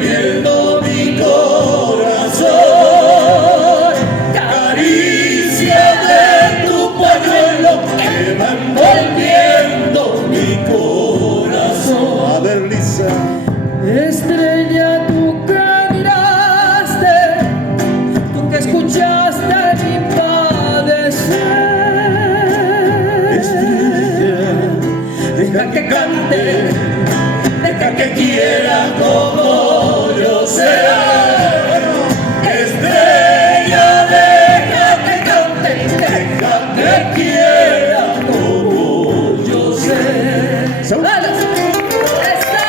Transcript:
envolviendo mi corazón. Caricia de tu pañuelo que va envolviendo mi corazón. A ver, Lisa. Estrella, tú que miraste, tú que escuchaste mi padecer. Estrella, deja que cante, deja que quiera como yo sé. Estrella, deja que cante, deja que quiera como yo sé. ¡Vale! ¡Está!